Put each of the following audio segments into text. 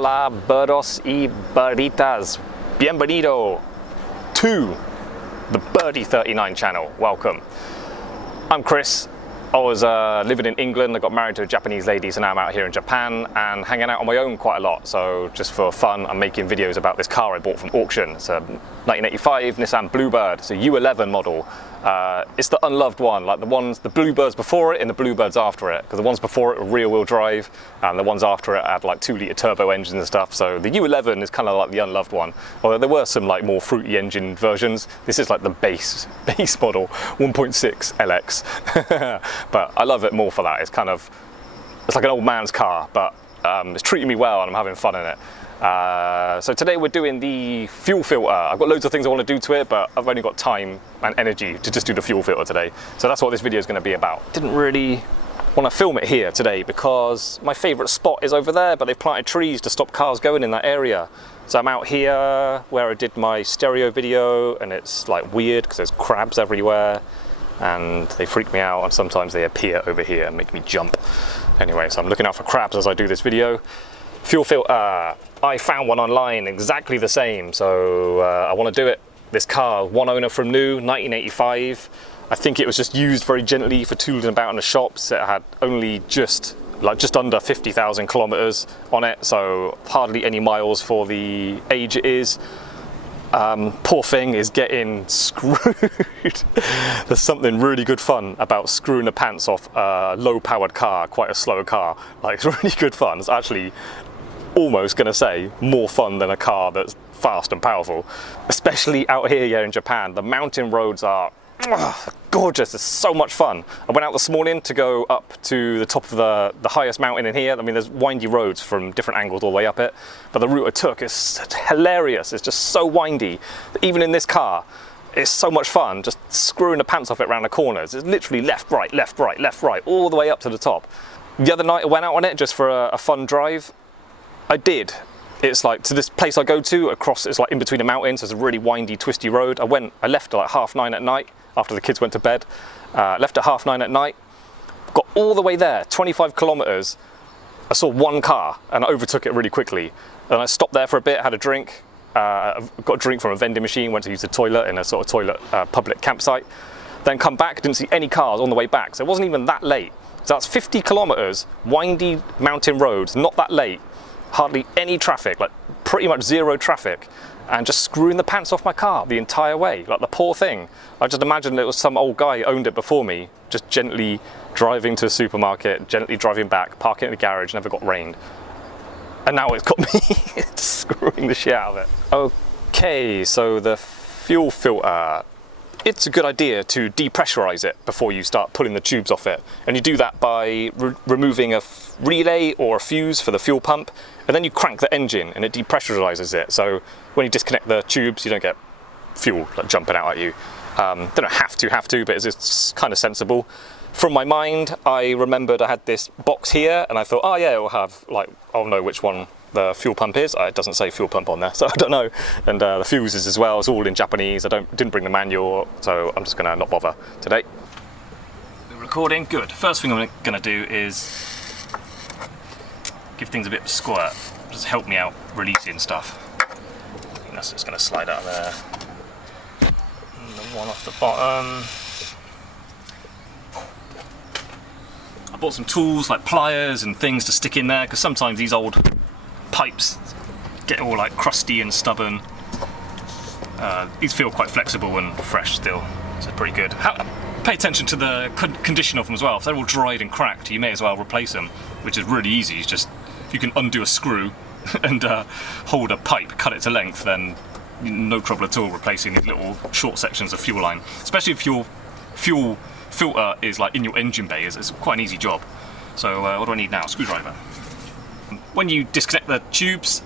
Hola, birdos y birditas. Bienvenido to the Birdie 39 channel. Welcome. I'm Chris. I was living in England. I got married to a Japanese lady, so now I'm out here in Japan and hanging out on my own quite a lot. So just for fun, I'm making videos about this car I bought from auction. It's a 1985 Nissan Bluebird. It's a U11 model. It's the unloved one, like the Bluebirds before it and the Bluebirds after it, because the ones before it were rear-wheel drive and the ones after it had like 2-litre turbo engines and stuff. So the U11 is kind of like the unloved one, although there were some like more fruity engine versions. This is like the base model 1.6 LX. But I love it more for that. It's like an old man's car, but it's treating me well and I'm having fun in it. So today we're doing the fuel filter. I've got loads of things I want to do to it, but I've only got time and energy to just do the fuel filter today. So that's what this video is going to be about. Didn't really want to film it here today because my favourite spot is over there, but they've planted trees to stop cars going in that area. So I'm out here where I did my stereo video, and it's like weird because there's crabs everywhere and they freak me out, and sometimes they appear over here and make me jump. Anyway, so I'm looking out for crabs as I do this video. Fuel filter, I found one online exactly the same, so I want to do it. This car, one owner from new, 1985. I think it was just used very gently for tooling about in the shops. It had only just under 50,000 kilometers on it, so hardly any miles for the age it is. Poor thing is getting screwed. There's something really good fun about screwing the pants off a low-powered car, quite a slow car. Like, it's really good fun. It's actually almost gonna say more fun than a car that's fast and powerful. Especially out here in Japan, the mountain roads are gorgeous. It's so much fun. I went out this morning to go up to the top of the highest mountain in here. I mean, there's windy roads from different angles all the way up it, but the route I took is hilarious. It's just so windy. Even in this car, it's so much fun just screwing the pants off it around the corners. It's literally left, right, left, right, left, right, all the way up to the top. The other night I went out on it just for a fun drive. I did. It's like to this place I go to across, it's like in between the mountains. There's a really windy, twisty road. I left at like 9:30 at night after the kids went to bed. Left at 9:30 at night, got all the way there, 25 kilometers. I saw one car and I overtook it really quickly. And I stopped there for a bit, had a drink. Got a drink from a vending machine, went to use the toilet in a sort of toilet public campsite. Then come back, didn't see any cars on the way back. So it wasn't even that late. So that's 50 kilometers, windy mountain roads, not that late. Hardly any traffic, like pretty much zero traffic, and just screwing the pants off my car the entire way. Like, the poor thing. I just imagined it was some old guy who owned it before me, just gently driving to a supermarket, gently driving back, parking in the garage, never got rained. And now it's got me screwing the shit out of it. Okay, so the fuel filter. It's a good idea to depressurize it before you start pulling the tubes off it. And you do that by removing a relay or a fuse for the fuel pump, and then you crank the engine and it depressurizes it. So when you disconnect the tubes, you don't get fuel like jumping out at you. They don't have to, but it's kind of sensible. From my mind, I remembered I had this box here and I thought, oh yeah, it'll have, like, I'll know which one the fuel pump is. It doesn't say fuel pump on there, so I don't know. And the fuses as well, it's all in Japanese. I didn't bring the manual, so I'm just gonna not bother today. We're recording, good. First thing I'm gonna do is give things a bit of a squirt. Just help me out releasing stuff. I think that's just gonna slide out of there. And the one off the bottom. I bought some tools like pliers and things to stick in there, because sometimes these old pipes get all like crusty and stubborn. These feel quite flexible and fresh still, so pretty good. Pay attention to the condition of them as well. If they're all dried and cracked, you may as well replace them, which is really easy. It's just, if you can undo a screw and hold a pipe, cut it to length, then no trouble at all replacing these little short sections of fuel line. Especially if your fuel filter is like in your engine bay, it's quite an easy job. So what do I need now? Screwdriver. When you disconnect the tubes,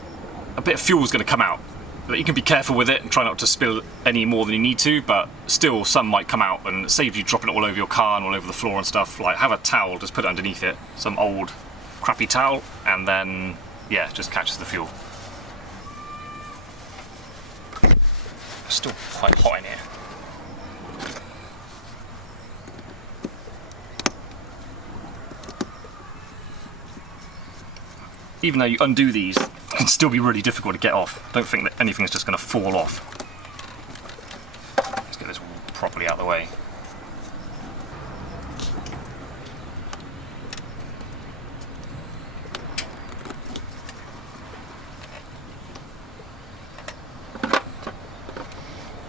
a bit of fuel is going to come out. But you can be careful with it and try not to spill any more than you need to, but still some might come out, and save you dropping it all over your car and all over the floor and stuff. Like, have a towel, just put it underneath it, some old crappy towel, and then yeah, just catches the fuel. It's still quite hot in here. Even though you undo these, can still be really difficult to get off. I don't think that anything's just going to fall off. Let's get this properly out of the way.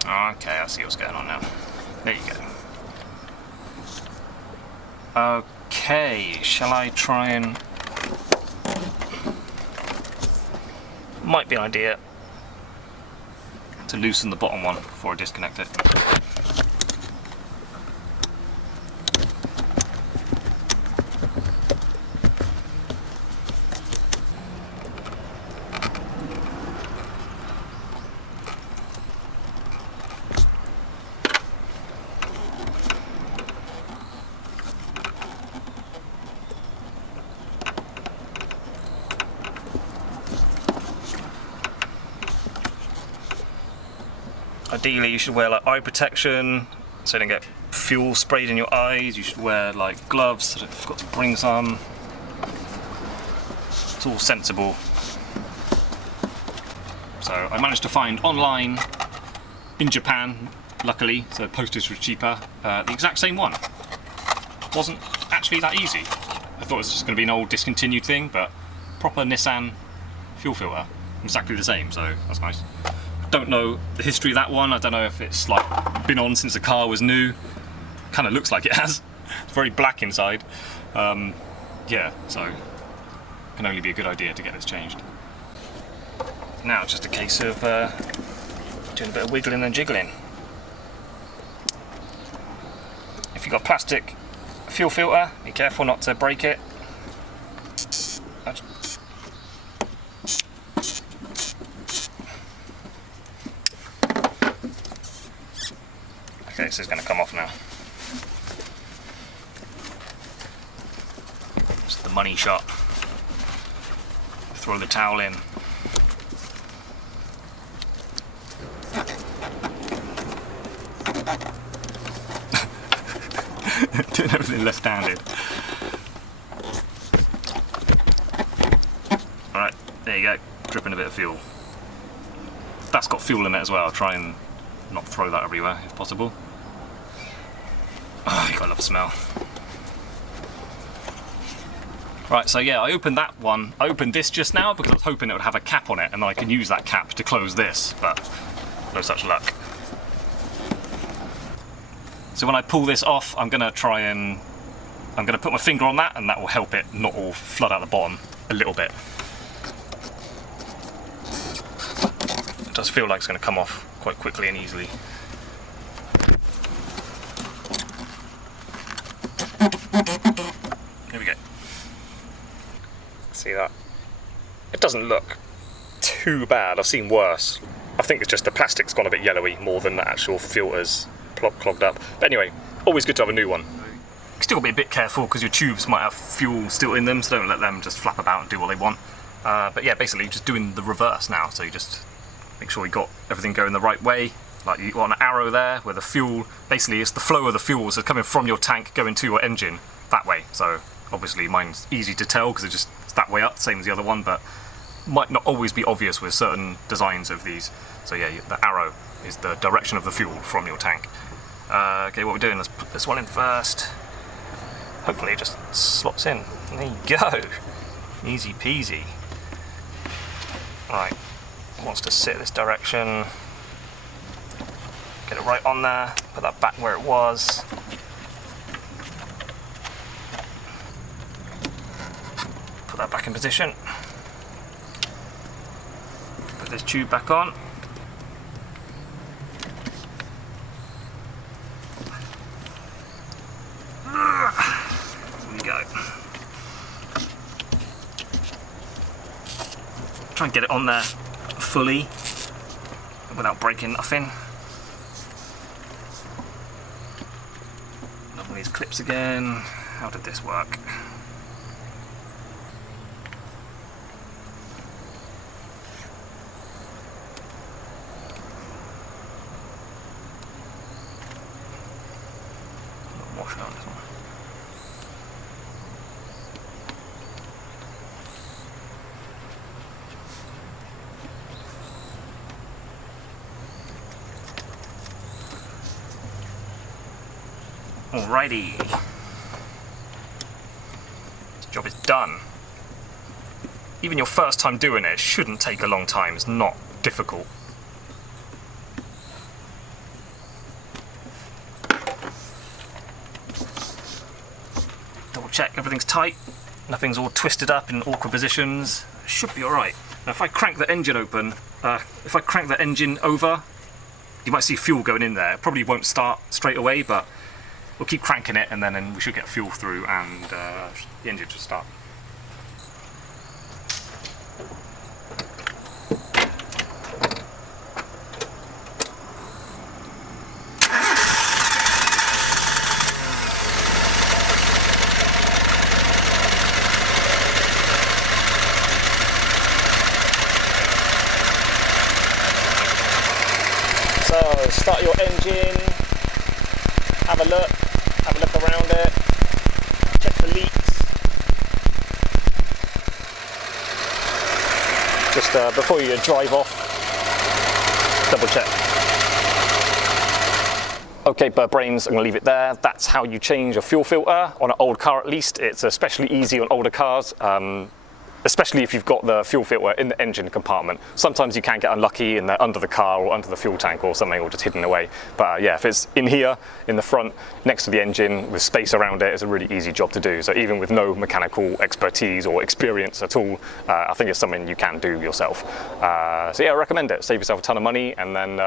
Okay, I see what's going on now. There you go. Okay, shall I try and... Might be an idea to loosen the bottom one before I disconnect it. Ideally you should wear like eye protection so you don't get fuel sprayed in your eyes. You should wear like gloves, I forgot to bring some. It's all sensible. So I managed to find online in Japan, luckily, so postage was cheaper, the exact same one. Wasn't actually that easy. I thought it was just going to be an old discontinued thing, but proper Nissan fuel filter, exactly the same, so that's nice. Don't know the history of that one. I don't know if it's like been on since the car was new. Kind of looks like it has. It's very black inside. Yeah, so can only be a good idea to get this changed. Now it's just a case of doing a bit of wiggling and jiggling. If you've got plastic fuel filter, be careful not to break it. Okay, this is going to come off now. It's the money shot. Throw the towel in. Doing everything left-handed. Alright, there you go. Dripping a bit of fuel. That's got fuel in it as well. Try and not throw that everywhere if possible. Oh, you gotta love the smell. Right, so yeah, I opened that one. I opened this just now because I was hoping it would have a cap on it and I can use that cap to close this, but no such luck. So when I pull this off, I'm gonna put my finger on that and that will help it not all flood out the bottom a little bit. It does feel like it's gonna come off quite quickly and easily. Here we go. See that? It doesn't look too bad. I've seen worse. I think it's just the plastic's gone a bit yellowy more than the actual filter's clogged up. But anyway, always good to have a new one. Still be a bit careful because your tubes might have fuel still in them, so don't let them just flap about and do what they want. But yeah, basically just doing the reverse now. So you just make sure you got everything going the right way. Like you got an arrow there where the fuel, basically it's the flow of the fuel, so it's coming from your tank going to your engine that way. So obviously mine's easy to tell because it's that way up, same as the other one, but might not always be obvious with certain designs of these. So yeah, the arrow is the direction of the fuel from your tank. Okay, what we're doing, let's put this one in first. Hopefully it just slots in. There you go. Easy peasy. Right, it wants to sit this direction. Get it right on there, put that back where it was. Put that back in position. Put this tube back on. There we go. Try and get it on there fully without breaking nothing. Another these clips again. How did this work? Wash out this one. Alrighty. This job is done. Even your first time doing it shouldn't take a long time, it's not difficult. Double check everything's tight, nothing's all twisted up in awkward positions. It should be alright. Now if I crank the engine open, if I crank the engine over, you might see fuel going in there. It probably won't start straight away, but we'll keep cranking it and then we should get fuel through and the engine should start. So start your engine, have a look around it, check for leaks. Just before you drive off, double check. Okay, bird brains, I'm going to leave it there. That's how you change a fuel filter on an old car at least. It's especially easy on older cars. Especially if you've got the fuel filter in the engine compartment. Sometimes you can get unlucky and they're under the car or under the fuel tank or something, or just hidden away. But yeah, if it's in here, in the front, next to the engine, with space around it, it's a really easy job to do. So even with no mechanical expertise or experience at all, I think it's something you can do yourself. So yeah, I recommend it. Save yourself a ton of money, and then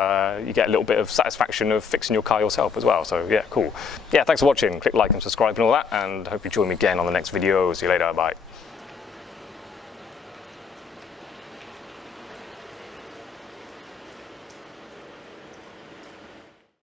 you get a little bit of satisfaction of fixing your car yourself as well. So yeah, cool. Yeah, thanks for watching. Click like and subscribe and all that, and hope you join me again on the next video. See you later, bye.